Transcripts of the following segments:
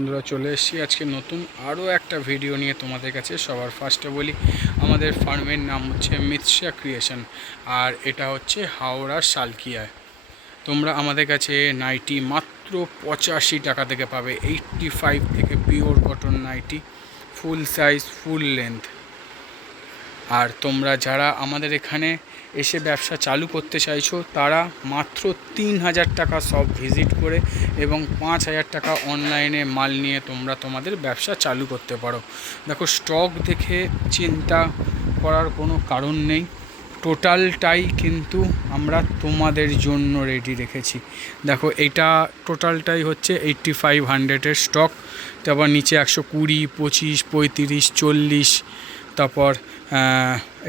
বন্ধুরা চলে এসেছি আজকে নতুন আরও একটা ভিডিও নিয়ে তোমাদের কাছে। সবার ফার্স্টে বলি আমাদের ফার্মের নাম হচ্ছে মিৎসা ক্রিয়েশন, আর এটা হচ্ছে হাওড়ার শালকিয়ায়। তোমরা আমাদের কাছে নাইটি মাত্র 85 টাকা থেকে পাবে, 85 থেকে pure cotton nighty, full size full length. আর তোমরা যারা আমাদের এখানে এসে ব্যবসা চালু করতে চাইছো তারা মাত্র 3000 টাকা সব ভিজিট করে এবং 5000 টাকা অনলাইনে মাল নিয়ে তোমরা তোমাদের ব্যবসা চালু করতে পারো। দেখো, স্টক দেখে চিন্তা করার কোনো কারণ নেই, টোটালটাই কিন্তু আমরা তোমাদের জন্য রেডি রেখেছি। দেখো, এটা টোটালটাই হচ্ছে 8500-এর স্টক। তারপর নিচে 120, 25, 35, 40, তারপর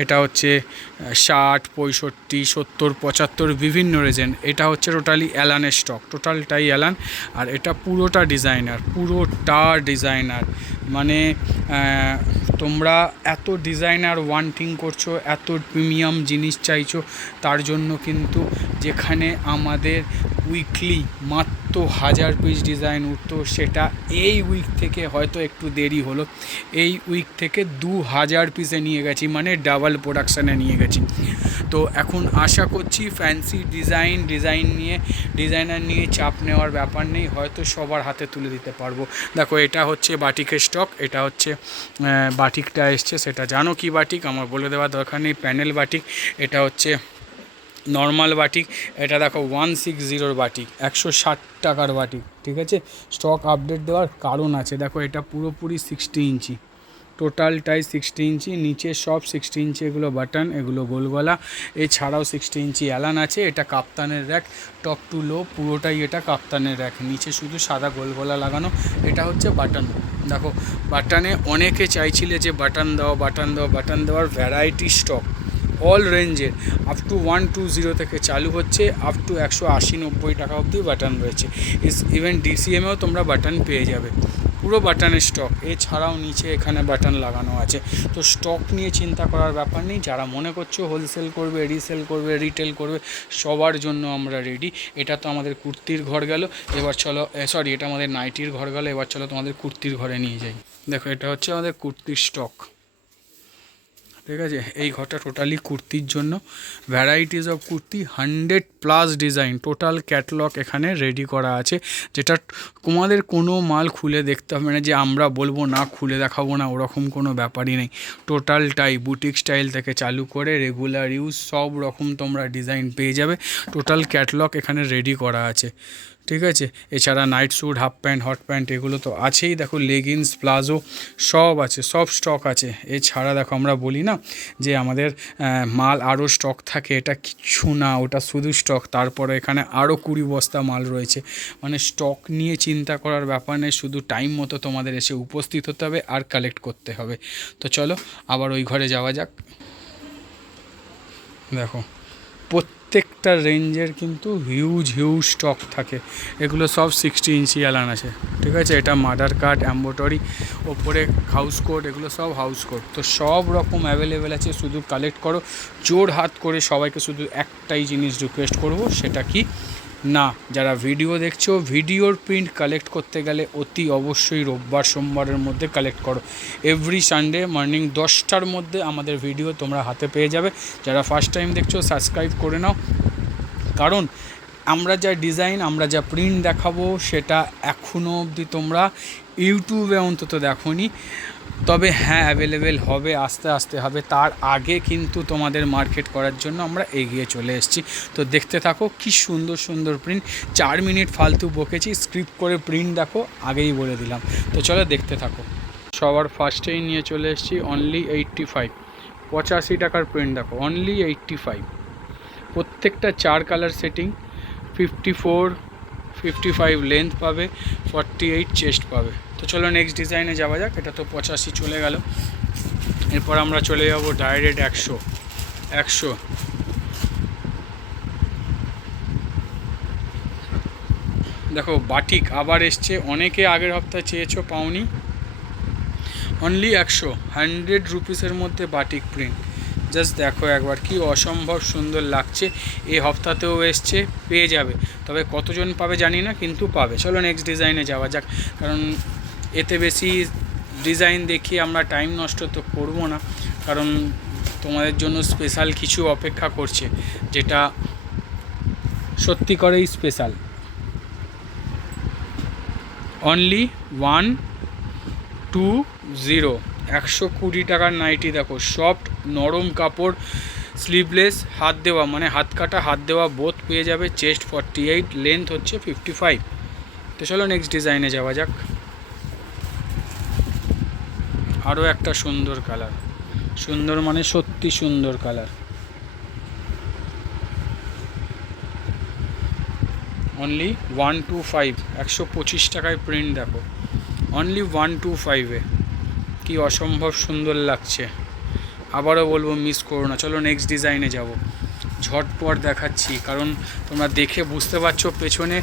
এটা হচ্ছে 60, 65, 70, 75 বিভিন্ন রেঞ্জের। এটা হচ্ছে টোটালি অ্যালানের স্টক, টোটালটাই অ্যালান। আর এটা পুরোটা ডিজাইনার, মানে তোমরা এত ডিজাইনার ওয়ান্টিং করছো, এত প্রিমিয়াম জিনিস চাইছো, তার জন্য কিন্তু যেখানে আমাদের উইকলি মাত্র 1000 পিস ডিজাইন উঠতো, সেটা এই উইক থেকে হয়তো একটু দেরি হলো, এই উইক থেকে 2000 পিসে নিয়ে গেছি, মানে ডাবল প্রোডাকশানে নিয়ে গেছি। তো এখন আশা করছি ফ্যান্সি ডিজাইনার নিয়ে চাপ নেওয়ার ব্যাপার নেই, হয়তো সবার হাতে তুলে দিতে পারবো। দেখো, এটা হচ্ছে বাটিকের স্টক, এটা হচ্ছে বাটিকটা এসছে, সেটা জানো কি বাটিক, আমার বলে দেওয়ার দরকার নেই। প্যানেল বাটিক, এটা হচ্ছে নর্মাল বাটিক। এটা দেখো 160 বাটিক, 160 টাকার বাটিক, ঠিক আছে। স্টক আপডেট দেওয়ার কারণ আছে। দেখো, এটা পুরোপুরি 60 ইঞ্চি, টোটালটাই 60 ইঞ্চি, নিচে সব 60 ইঞ্চি, এগুলো বাটন, এগুলো গোলগলা, এছাড়াও 60 ইঞ্চি অ্যালান আছে। এটা কাপ্তানের র্যাক, টপ টু লো পুরোটাই এটা কাপ্তানের র্যাক, নিচে শুধু সাদা গোলগলা লাগানো। এটা হচ্ছে বাটন। দেখো, বাটনে অনেকে চাইছিলে যে বাটন দেওয়ার ভ্যারাইটি স্টক, অল রেঞ্জের, আপ টু 120 থেকে চালু হচ্ছে, আপ টু 180-90 টাকা অবধি বাটন রয়েছে। ইভেন ডিসিএমেও তোমরা বাটন পেয়ে যাবে, পুরো বাটনের স্টক। এছাড়াও নিচে এখানে বাটন লাগানো আছে। তো স্টক নিয়ে চিন্তা করার ব্যাপার নেই। যারা মনে করছো হোলসেল করবে, রিসেল করবে, রিটেল করবে, সবার জন্য আমরা রেডি। এটা তো আমাদের কুর্তির ঘর গেল, এবার চলো, এটা আমাদের নাইটির ঘর গেল, এবার চলো তোমাদের কুর্তির ঘরে নিয়ে যাই। দেখো, এটা হচ্ছে আমাদের কুর্তির স্টক, ঠিক আছে। এই ঘরটা টোটালি কুর্তির জন্য, varieties of kurti, 100+ design, total catalogue এখানে রেডি করা আছে, যেটা তোমাদের কোনো মাল খুলে দেখতে হবে না যে আমরা বলবো না খুলে দেখাবো না, ওরকম কোনো ব্যাপারই নেই। টোটালটাই বুটিক স্টাইল থেকে চালু করে রেগুলার ইউজ সব রকম তোমরা ডিজাইন পেয়ে যাবে, টোটাল ক্যাটালগ এখানে রেডি করা আছে, ঠিক আছে। এছাড়া night sweet, half pant, hot pant, এগুলো তো আছেই। দেখো, লেগিংস, প্লাজো সব আছে, সব স্টক আছে। এছাড়া দেখো, আমরা বলি না যে আমাদের মাল আরও স্টক থাকে, এটা কিচ্ছু না, ওটা শুধু স্টক। তারপরে এখানে আরও 20 বস্তা মাল রয়েছে, মানে স্টক নিয়ে চিন্তা করার ব্যাপার নেই, শুধু টাইম মতো তোমাদের এসে উপস্থিত হতে হবে আর কালেক্ট করতে হবে। তো চলো আবার ওই ঘরে যাওয়া যাক। দেখো, প্রত্যেকটা রেঞ্জের কিন্তু হিউজ স্টক থাকে। এগুলো সব 60 ইঞ্চি অ্যালান আছে, ঠিক আছে। এটা মাদার কাট, এম্ব্রয়ডারি, ওপরে হাউস কোট, এগুলো সব হাউস কোট। তো সব রকম অ্যাভেলেবেল আছে, শুধু কালেক্ট করো। জোর হাত করে সবাইকে শুধু একটাই জিনিস রিকোয়েস্ট করব, সেটা কি না, যারা ভিডিও দেখছো, ভিডিওর প্রিন্ট কালেক্ট করতে গেলে অতি অবশ্যই রোববার সোমবারের মধ্যে কালেক্ট করো। এভরি সানডে মর্নিং 10টার মধ্যে আমাদের ভিডিও তোমরা হাতে পেয়ে যাবে। যারা ফার্স্ট টাইম দেখছো সাবস্ক্রাইব করে নাও, কারণ আমরা যা ডিজাইন, আমরা যা প্রিন্ট দেখাবো সেটা এখনও অবধি তোমরা ইউটিউবে অন্তত দেখোনি। তবে হ্যাঁ, অ্যাভেলেবেল হবে, আস্তে আস্তে হবে। তার আগে কিন্তু তোমাদের মার্কেট করার জন্য আমরা এগিয়ে চলে এসেছি। তো দেখতে থাকো, কি সুন্দর সুন্দর প্রিন্ট। 4 মিনিট ফালতু বকেছি, স্ক্রিপ্ট করে প্রিন্ট দেখো, আগেই বলে দিলাম। তো চলো দেখতে থাকো। সবার ফার্স্টেই নিয়ে চলে এসেছি অনলি 85, 85 টাকার প্রিন্ট। দেখো, অনলি 85, প্রত্যেকটা 4 কালার সেটিং, 54, 55 লেন্থ পাবে, 48 চেস্ট পাবে। তো চলো নেক্সট ডিজাইনে যাওয়া যাক। এটা তো 85 চলে গেল, এরপর আমরা চলে যাব ডাইরেক্ট 100। দেখো, বাটিক আবার এসছে, অনেকে আগের সপ্তাহে চেয়েছো, পাওনি। অনলি 100 রুপিসের মধ্যে বাটিক প্রিন্ট। জাস্ট দেখো একবার, কি অসম্ভব সুন্দর লাগছে। এই হপ্তাতেও এসছে, পেয়ে যাবে। তবে কতজন পাবে জানি না, কিন্তু পাবে। চলো নেক্সট ডিজাইনে যাওয়া যাক, কারণ এতে বেশি ডিজাইন দেখিয়ে আমরা টাইম নষ্ট তো করবো না, কারণ তোমাদের জন্য স্পেশাল কিছু অপেক্ষা করছে, যেটা সত্যি করেই স্পেশাল। অনলি 120, 120 টাকার নাইটি। দেখো সফট নরম কাপড়, স্লিভলেস, হাত দেওয়া মানে হাত কাটা হাত দেওয়া বোথ পেয়ে যাবে। চেস্ট 48, লেন্থ হচ্ছে 55। তো চলো নেক্সট ডিজাইনে যাওয়া যাক। আরও একটা সুন্দর কালার, সুন্দর মানে সত্যি সুন্দর কালার। অনলি 125, 125 টাকায় প্রিন্ট। দেখো অনলি 125-এ কি অসম্ভব সুন্দর লাগছে। আবারও বলবো মিস করো না। চলো নেক্সট ডিজাইনে যাব, ঝটপট দেখাচ্ছি, কারণ তোমরা দেখে বুঝতে পারছো পেছনে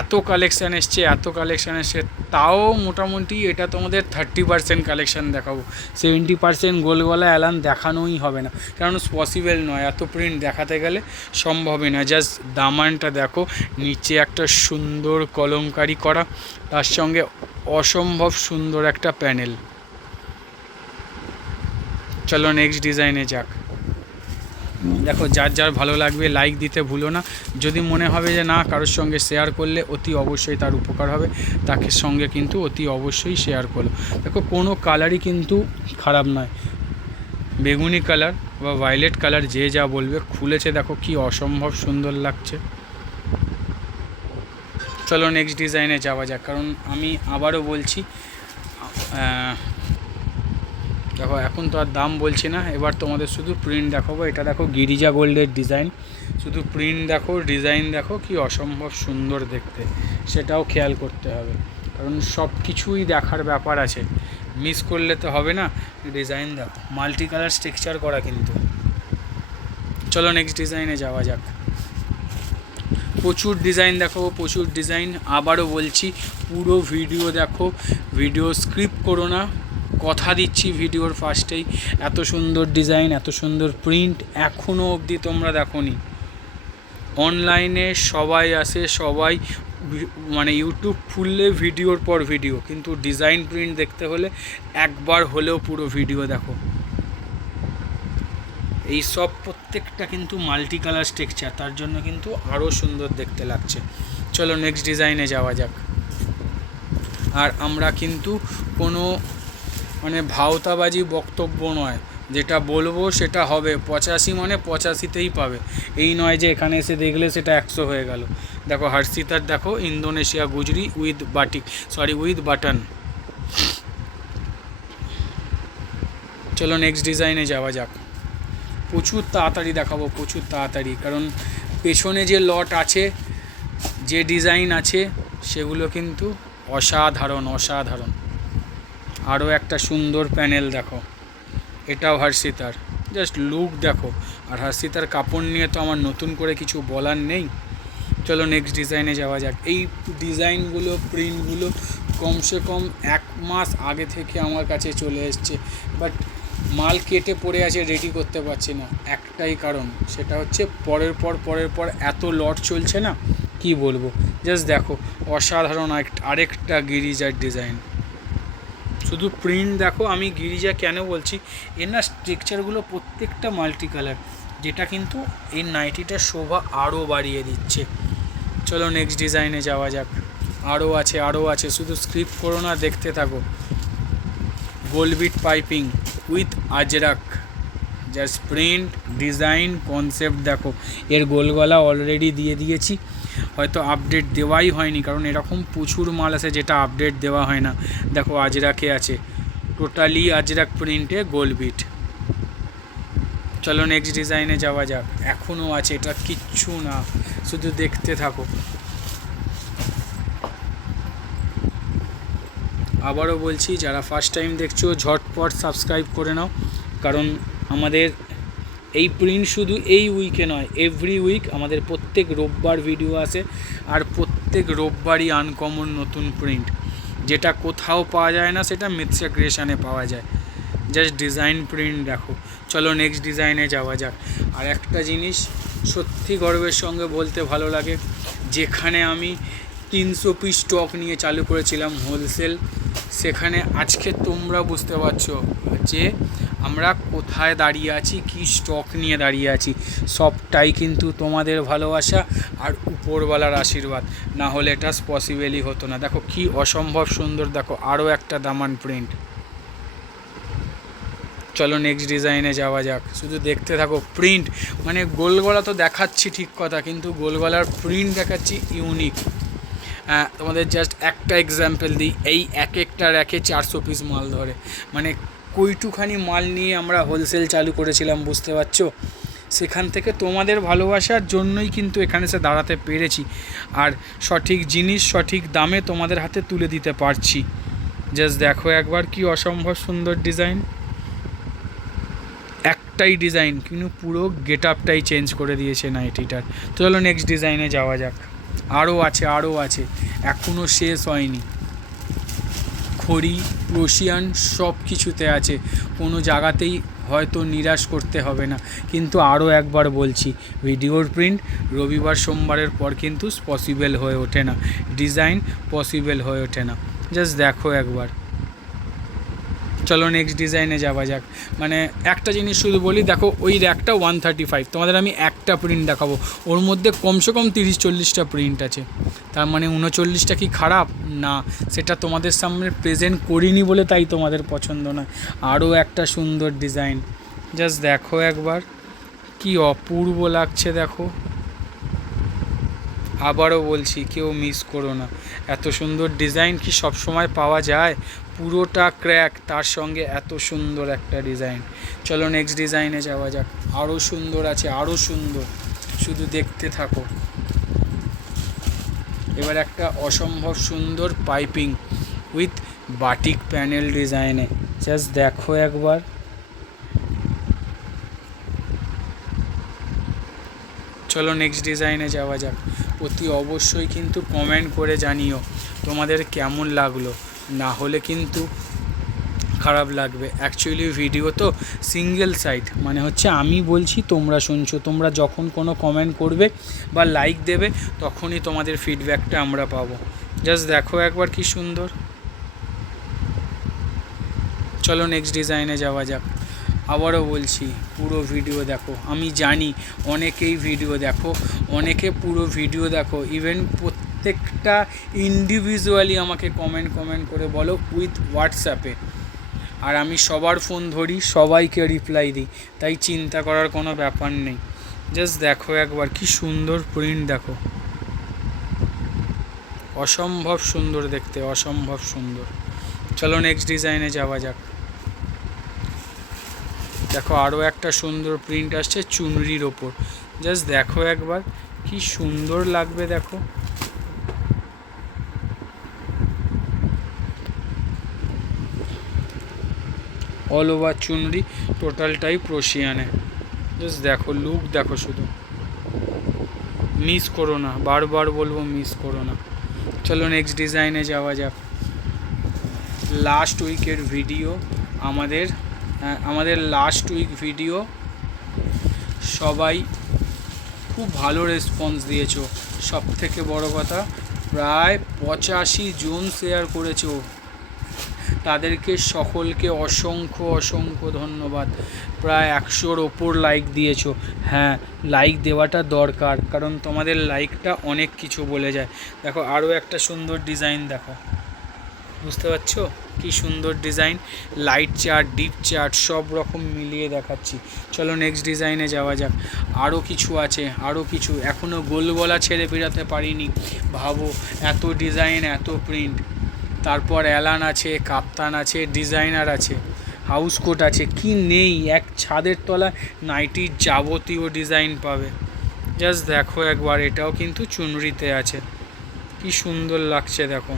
এত কালেকশান এসছে, এত কালেকশান এসছে, তাও মোটামুটি এটা তোমাদের 30% কালেকশান দেখাবো। 70% গোলগলা অ্যালান দেখানোই হবে না, কারণ পসিবল নয়, এত প্রিন্ট দেখাতে গেলে সম্ভবই না। জাস্ট দামানটা দেখো, নিচে একটা সুন্দর কলমকারি করা, তার সঙ্গে অসম্ভব সুন্দর একটা প্যানেল। চলো নেক্সট ডিজাইনে যাক। দেখো যার যার ভালো লাগবে লাইক দিতে ভুলো না। যদি মনে হবে যে না কারোর সঙ্গে শেয়ার করলে অতি অবশ্যই তার উপকার হবে, তাকে সঙ্গে কিন্তু অতি অবশ্যই শেয়ার করো। দেখো কোনো কালারই কিন্তু খারাপ নয়, বেগুনি কালার বা ভায়োলেট কালার যে যা বলবে, খুলেছে দেখো কি অসম্ভব সুন্দর লাগছে। চলো নেক্সট ডিজাইনে যাওয়া যাক, কারণ আমি আবারও বলছি দেখো এখন তো আর দাম বলছি না, এবার তোমাদের শুধু প্রিন্ট দেখাবো। এটা দেখো গিরিজা গোল্ডের ডিজাইন, শুধু প্রিন্ট দেখো, ডিজাইন দেখো কি অসম্ভব সুন্দর দেখতে, সেটাও খেয়াল করতে হবে, কারণ সব কিছুই দেখার ব্যাপার আছে, মিস করলে তো হবে না। ডিজাইন দেখো মাল্টি কালার স্ট্রাকচার করা কিন্তু। চলো নেক্সট ডিজাইনে যাওয়া যাক। প্রচুর ডিজাইন দেখো, প্রচুর ডিজাইন। আবারও বলছি পুরো ভিডিও দেখো, ভিডিও স্ক্রিপ্ট করো না, কথা দিচ্ছি ভিডিওর ফার্স্টেই। এত সুন্দর ডিজাইন, এত সুন্দর প্রিন্ট এখনও অবধি তোমরা দেখোনি। অনলাইনে সবাই আসে, সবাই মানে ইউটিউব খুললে ভিডিওর পর ভিডিও, কিন্তু ডিজাইন প্রিন্ট দেখতে হলে একবার হলেও পুরো ভিডিও দেখো। এই সব প্রত্যেকটা কিন্তু মাল্টি কালার স্ট্রাকচার, তার জন্য কিন্তু আরও সুন্দর দেখতে লাগছে। চলো নেক্সট ডিজাইনে যাওয়া যাক। আর আমরা কিন্তু কোনো মানে ভাওতাবাজি বক্তব্য নয়, যেটা বলবো সেটা হবে। 85 মানে 85তেই পাবে, এই নয় যে এখানে এসে দেখলে সেটা 100 হয়ে গেল। দেখো হার্সিতার দেখো Indonesia Gujri with batik, with button. চলো নেক্সট ডিজাইনে যাওয়া যাক। প্রচুর তাড়াতাড়ি দেখাবো, প্রচুর তাড়াতাড়ি, কারণ পেছনে যে লট আছে, যে ডিজাইন আছে, সেগুলো কিন্তু অসাধারণ অসাধারণ। আরও একটা সুন্দর প্যানেল দেখো, এটাও হার্সিতার, জাস্ট লুক দেখো। আর হার্সিতার কাপড় নিয়ে তো আমার নতুন করে কিছু বলার নেই। চলো নেক্সট ডিজাইনে যাওয়া যাক। এই ডিজাইনগুলো প্রিন্টগুলো কমসে কম 1 মাস আগে থেকে আমার কাছে চলে এসছে, বাট মাল কেটে পড়ে আছে, রেডি করতে পারছি না। একটাই কারণ, সেটা হচ্ছে পরের পর এত লট চলছে না, কি বলবো। জাস্ট দেখো অসাধারণ আরেকটা গিরিজার ডিজাইন, শুধু প্রিন্ট দেখো। আমি গিরিজা কেন বলছি, এর না স্ট্রাকচারগুলো প্রত্যেকটা মাল্টি কালার, যেটা কিন্তু এই নাইটিটার শোভা আরও বাড়িয়ে দিচ্ছে। চলো নেক্সট ডিজাইনে যাওয়া যাক। আরও আছে, আরও আছে, শুধু স্ক্রিপ্ট করো না, দেখতে থাকো। গোলবিট piping with ajrakh, just print design concept দেখো। এর গোলগলা অলরেডি দিয়ে দিয়েছি, হয়তো আপডেট দেওয়াই হয়নি, কারণ এরকম প্রচুর মাল আছে যেটা আপডেট দেওয়া হয় না। দেখো আজরাকে আছে, টোটালি আজরাক প্রিন্টে গোলবিট। চলো নেক্সট ডিজাইনে যাওয়া যাক। এখনও আছে, এটা কিচ্ছু না, শুধু দেখতে থাকো। আবারও বলছি, যারা ফার্স্ট টাইম দেখছো ঝটপট সাবস্ক্রাইব করে নাও, কারণ আমাদের এই প্রিন্ট শুধু এই উইকে নয়, এভরি উইক আমাদের প্রত্যেক রোববার ভিডিও আসে, আর প্রত্যেক রোববারই আনকমন নতুন প্রিন্ট, যেটা কোথাও পাওয়া যায় না, সেটা মিথ্যা ক্রিয়েশনে পাওয়া যায়। জাস্ট ডিজাইন প্রিন্ট দেখো। চলো নেক্সট ডিজাইনে যাওয়া যাক। আর একটা জিনিস সত্যি গর্বের সঙ্গে বলতে ভালো লাগে, যেখানে আমি 300 পিস স্টক নিয়ে চালু করেছিলাম হোলসেল। সেখানে আজকে তোমরা বুঝতে পারছো যে আমরা কোথায় দাঁড়িয়ে আছি, কি স্টক নিয়ে দাঁড়িয়ে আছি। সবটাই কিন্তু তোমাদের ভালোবাসা আর উপরওয়ালার আশীর্বাদ, না হলে এটা পসিবলই হতো না। দেখো কি অসম্ভব সুন্দর, দেখো আরও একটা দামান প্রিন্ট। চলো নেক্সট ডিজাইনে যাওয়া যাক, শুধু দেখতে থাকো। প্রিন্ট মানে গোলগলা তো দেখাচ্ছি ঠিক কথা, কিন্তু গোলগলার প্রিন্ট দেখাচ্ছি ইউনিক। তোমাদের জাস্ট একটা এক্সাম্পল দিই, এই এক একটা র্যাকে 400 পিস মাল ধরে, মানে কইটুখানি মাল নিয়ে আমরা হোলসেল চালু করেছিলাম, বুঝতে পারছো। সেখান থেকে তোমাদের ভালোবাসার জন্যই কিন্তু এখানে এসে দাঁড়াতে পেরেছি, আর সঠিক জিনিস সঠিক দামে তোমাদের হাতে তুলে দিতে পারছি। জাস্ট দেখো একবার কি অসম্ভব সুন্দর ডিজাইন। একটাই ডিজাইন কিন্তু পুরো গেট আপটাই চেঞ্জ করে দিয়েছে নাইটিটার। তো চলো নেক্সট ডিজাইনে যাওয়া যাক। আরও আছে, এখনও শেষ হয়নি। খড়ি ক্রোশিয়ান সব কিছুতে আছে, কোনো জায়গাতেই হয়তো নিরাশ করতে হবে না। কিন্তু আরও একবার বলছি, ভিডিওর প্রিন্ট রবিবার সোমবারের পর কিন্তু পসিবল হয়ে ওঠে না, ডিজাইন পসিবল হয়ে ওঠে না। জাস্ট দেখো একবার। চলো নেক্সট ডিজাইনে যাওয়া যাক। মানে একটা জিনিস শুধু বলি, দেখো ওই র্যাকটা 135, তোমাদের আমি একটা প্রিন্ট দেখাবো, ওর মধ্যে কমসে কম 30-40টা প্রিন্ট আছে। তার মানে 39টা কি খারাপ? না, সেটা তোমাদের সামনে প্রেজেন্ট করিনি বলে তাই তোমাদের পছন্দ নয়। আরও একটা সুন্দর ডিজাইন, জাস্ট দেখো একবার কি অপূর্ব লাগছে। দেখো আবারও বলছি, কেউ মিস করো না। এত সুন্দর ডিজাইন কি সব সময় পাওয়া যায়? পুরোটা ক্র্যাক, তার সঙ্গে এত সুন্দর একটা ডিজাইন। চলো নেক্সট ডিজাইনে যাওয়া যাক। আরও সুন্দর আছে, আরও সুন্দর, শুধু দেখতে থাকো। এবার একটা অসম্ভব সুন্দর পাইপিং উইথ বাটিক প্যানেল ডিজাইনে, জাস্ট দেখো একবার। চলো নেক্সট ডিজাইনে যাওয়া যাক। অতি অবশ্যই কিন্তু কমেন্ট করে জানিও তোমাদের কেমন লাগলো, না হলে কিন্তু খারাপ লাগবে। অ্যাকচুয়ালি ভিডিও তো সিঙ্গেল সাইড, মানে হচ্ছে আমি বলছি তোমরা শুনছো। তোমরা যখন কোনো কমেন্ট করবে বা লাইক দেবে তখনই তোমাদের ফিডব্যাকটা আমরা পাবো। জাস্ট দেখো একবার কি সুন্দর। চলো নেক্সট ডিজাইনে যাওয়া যাক। আবারও বলছি, পুরো ভিডিও দেখো। আমি জানি অনেকেই ভিডিও দেখো, অনেকে পুরো ভিডিও দেখো, ইভেন প্রত্যেকটা ইন্ডিভিজুয়ালি আমাকে কমেন্ট করে বলো উইথ হোয়াটসঅ্যাপে, আর আমি সবার ফোন ধরি, সবাইকে রিপ্লাই দিই, তাই চিন্তা করার কোনো ব্যাপার নেই। জাস্ট দেখো একবার কি সুন্দর প্রিন্ট, দেখো অসম্ভব সুন্দর দেখতে, অসম্ভব সুন্দর। চলো নেক্সট ডিজাইনে যাওয়া যাক। দেখো আরও একটা সুন্দর প্রিন্ট আসছে চুনরির ওপর, জাস্ট দেখো একবার কি সুন্দর লাগবে। দেখো অল ওভার চুনরি, টোটালটাই ক্রোশিয়ানে। জাস্ট দেখো লুক, দেখো শুধু মিস করো না, বারবার বলবো মিস করো না। চলো নেক্সট ডিজাইনে যাওয়া যাক। লাস্ট উইকের ভিডিও আমাদের লাস্ট উইক ভিডিও, সবাই খুব ভালো রেসপন্স দিয়েছো। সব থেকে বড় কথা, প্রায় 85 জন শেয়ার করেছো, তাদেরকে সকলকে অসংখ্য ধন্যবাদ। প্রায় 100-র ওপর লাইক দিয়েছো। হ্যাঁ, লাইক দেওয়াটা দরকার, কারণ তোমাদের লাইকটা অনেক কিছু বলে যায়। দেখো আরও একটা সুন্দর ডিজাইন, দেখো বুঝতে পারছো কি সুন্দর design. Light chart, deep chart সব রকম মিলিয়ে দেখাচ্ছি। চলো নেক্সট ডিজাইনে যাওয়া যাক। আরও কিছু আছে, আরও কিছু, এখনও গোলগলা ছেড়ে বেরোতে পারিনি। ভাবো, এত ডিজাইন, এত প্রিন্ট। তারপর অ্যালান আছে, কাপ্তান আছে, ডিজাইনার আছে, হাউস কোট আছে, কি নেই। এক ছাদের তলায় নাইটির যাবতীয় ডিজাইন পাবে। জাস্ট দেখো একবার, এটাও কিন্তু চুনরিতে আছে, কি সুন্দর লাগছে। দেখো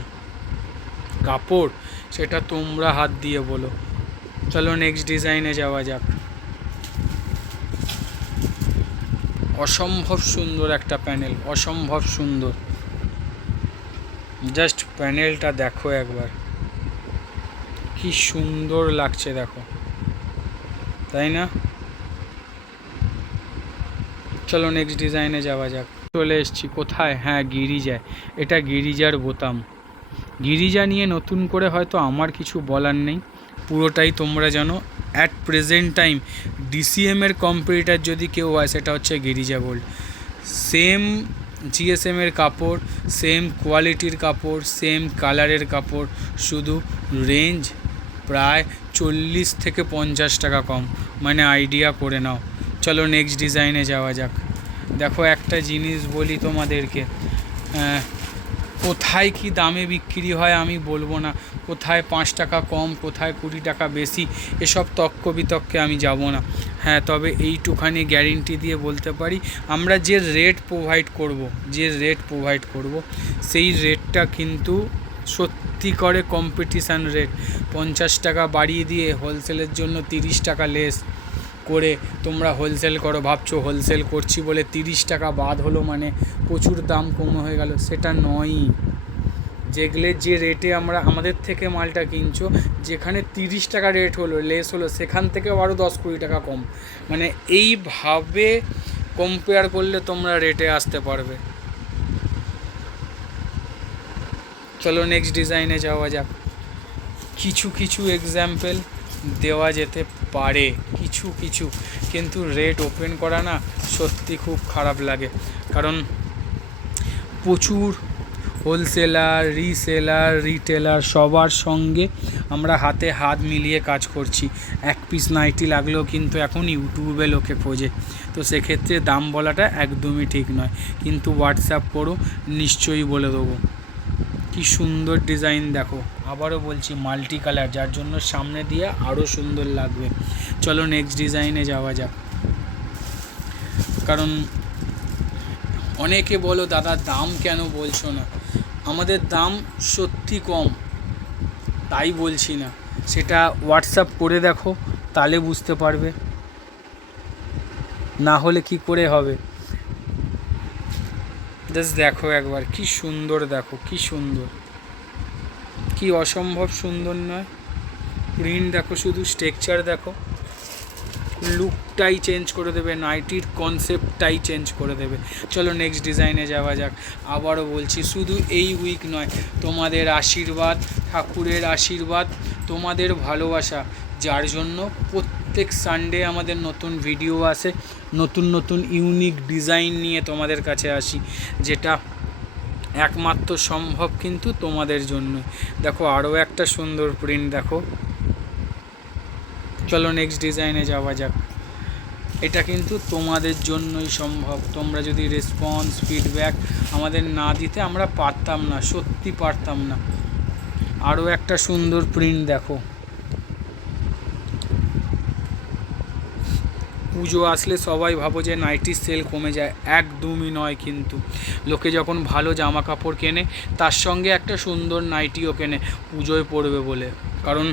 কাপড়, সেটা তোমরা হাত দিয়ে বলো। চলো নেক্সট ডিজাইনে যাওয়া যাক। অসম্ভব সুন্দর একটা প্যানেল, অসম্ভব সুন্দর। জাস্ট প্যানেলটা দেখো একবার, কি সুন্দর লাগছে। দেখো, তাই না? চলো নেক্সট ডিজাইনে যাওয়া যাক। চলে এসেছি কোথায়, হ্যাঁ গিরিজায়। এটা গিরিজার বোতাম। গিরিজা নিয়ে নতুন করে হয়তো আমার কিছু বলার নেই, পুরোটাই তোমরা জানো। অ্যাট প্রেজেন্ট টাইম ডিসিএমের কম্পিটিটার যদি কেউ হয় সেটা হচ্ছে গিরিজা গোল্ড। সেম জিএসএমের কাপড়, সেম কোয়ালিটির কাপড়, সেম কালারের কাপড়, শুধু রেঞ্জ প্রায় 40 থেকে 50 টাকা কম, মানে আইডিয়া করে নাও। চলো নেক্সট ডিজাইনে যাওয়া যাক। দেখো একটা জিনিস বলি তোমাদেরকে, কোথায় কি দামে বিক্রি হয় আমি বলবো না, কোথায় 5 টাকা কম, কোথায় 20 টাকা বেশি, এসব তর্ক বিতর্কে আমি যাব না। হ্যাঁ, তবে এইটুখানি গ্যারেন্টি দিয়ে বলতে পারি, আমরা যে রেট প্রোভাইড করব সেই রেটটা কিন্তু সত্যি করে কম্পিটিশান রেট। 50 টাকা বাড়িয়ে দিয়ে হোলসেলের জন্য 30 টাকা লেস করে তোমরা হোলসেল করো, ভাবছো হোলসেল করছি বলে 30 টাকা বাদ হলো মানে প্রচুর দাম কম হয়ে গেল, সেটা নয়ই। যেগুলো যে রেটে আমরা আমাদের থেকে মালটা কিনছো, যেখানে 30 টাকা রেট হলো লেস হলো, সেখান থেকে আরও 10-20 টাকা কম, মানে এইভাবে কম্পেয়ার করলে তোমরা রেটে আসতে পারবে। চলো নেক্সট ডিজাইনে যাওয়া যাক। কিছু এক্সাম্পল দেওয়া যেতে পারে, কিছু, কিন্তু রেট ওপেন করা না সত্যি খুব খারাপ লাগে, কারণ প্রচুর হোলসেলার, রিসেলার, রিটেলার সবার সঙ্গে আমরা হাতে হাত মিলিয়ে কাজ করছি। এক পিস নাইটি লাগলেও কিন্তু এখন ইউটিউবে লোকে খোঁজে, তো সেক্ষেত্রে দাম বলাটা একদমই ঠিক নয়, কিন্তু হোয়াটসঅ্যাপ করো, নিশ্চয়ই বলে দেবো। কি সুন্দর ডিজাইন দেখো, আবারও বলছি মাল্টি কালার, যার জন্য সামনে দিয়ে আরও সুন্দর লাগবে। চলো নেক্সট ডিজাইনে যাওয়া যাক। কারণ অনেকে বলো দাদা দাম কেন বলছো না, আমাদের দাম সত্যি কম, তাই বলছি না, সেটা হোয়াটসঅ্যাপ করে দেখো তাহলে বুঝতে পারবে, না হলে কি করে হবে। জাস্ট দেখো একবার, কি সুন্দর দেখো, কি সুন্দর, কি অসম্ভব সুন্দর নয়? প্রিন্ট দেখো, শুধু স্ট্রাকচার দেখো, লুকটাই চেঞ্জ করে দেবে, নাইটির কনসেপ্টটাই চেঞ্জ করে দেবে। চলো নেক্সট ডিজাইনে যাওয়া যাক। আবারও বলছি, শুধু এই উইক নয়, তোমাদের আশীর্বাদ, ঠাকুরের আশীর্বাদ, তোমাদের ভালোবাসা, যার জন্য প্রত্যেক সানডে আমাদের নতুন ভিডিও আসে, নতুন ইউনিক ডিজাইন নিয়ে তোমাদের কাছে আসি, যেটা একমাত্র সম্ভব কিন্তু তোমাদের জন্য। দেখো আরও একটা সুন্দর প্রিন্ট দেখো। চলো নেক্সট ডিজাইনে যাওয়া যাক। এটা কিন্তু তোমাদের জন্যই সম্ভব, তোমরা যদি রেসপন্স ফিডব্যাক আমাদের না দিতে আমরা পারতাম না, সত্যি পারতাম না। আরও একটা সুন্দর প্রিন্ট দেখো। পুজো আসলে সবাই ভাবো যে নাইটির সেল কমে যায়, একদমই নয়। কিন্তু লোকে যখন ভালো জামা কাপড় কেনে, তার সঙ্গে একটা সুন্দর নাইটিও কেনে পুজোয় পরবে বলে, কারণ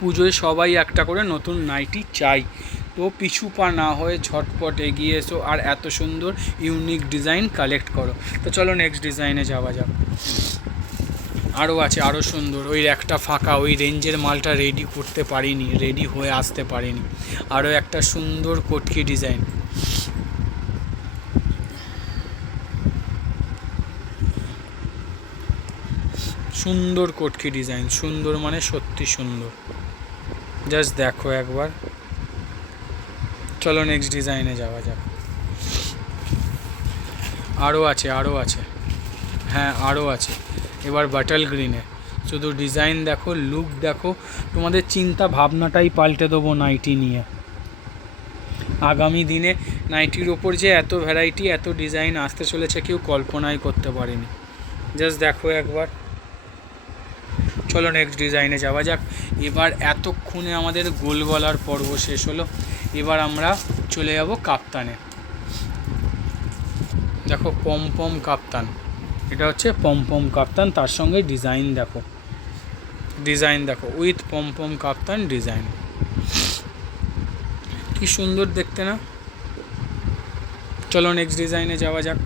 পুজোয় সবাই একটা করে নতুন নাইটি চাই। তো পিছু পা না হয়ে ঝটপট এগিয়ে এসো আর এত সুন্দর ইউনিক ডিজাইন কালেক্ট করো। তো চলো নেক্সট ডিজাইনে যাওয়া যাক। আরও আছে, আরও সুন্দর, ওই একটা ফাঁকা, ওই রেঞ্জের মালটা রেডি করতে পারিনি, রেডি হয়ে আসতে পারিনি। আরও একটা সুন্দর কটকি ডিজাইন, সুন্দর কটকি ডিজাইন, সুন্দর মানে সত্যি সুন্দর, জাস্ট দেখো একবার। চলো নেক্সট ডিজাইনে যাওয়া যাক। আরও আছে, হ্যাঁ আরও আছে। এবার বাটল গ্রিনে, শুধু ডিজাইন দেখো, লুক দেখো, তোমাদের চিন্তা ভাবনাটাই পাল্টে দেবো নাইটি নিয়ে। আগামী দিনে নাইটির ওপর যে এত ভ্যারাইটি, এত ডিজাইন আসতে চলেছে কেউ কল্পনাই করতে পারেনি, জাস্ট দেখো একবার। চলো নেক্সট ডিজাইনে যাওয়া যাক। এবার এতক্ষণে আমাদের গোল গলার পর্ব শেষ হলো, এবার আমরা চলে যাব কাপ্তানে। দেখো পম কাপ্তান, এটা হচ্ছে পম কাপ্তান, তার সঙ্গে ডিজাইন দেখো উইথ পম কাপ্তান ডিজাইন, কি সুন্দর দেখতে না? চলো নেক্সট ডিজাইনে যাওয়া যাক।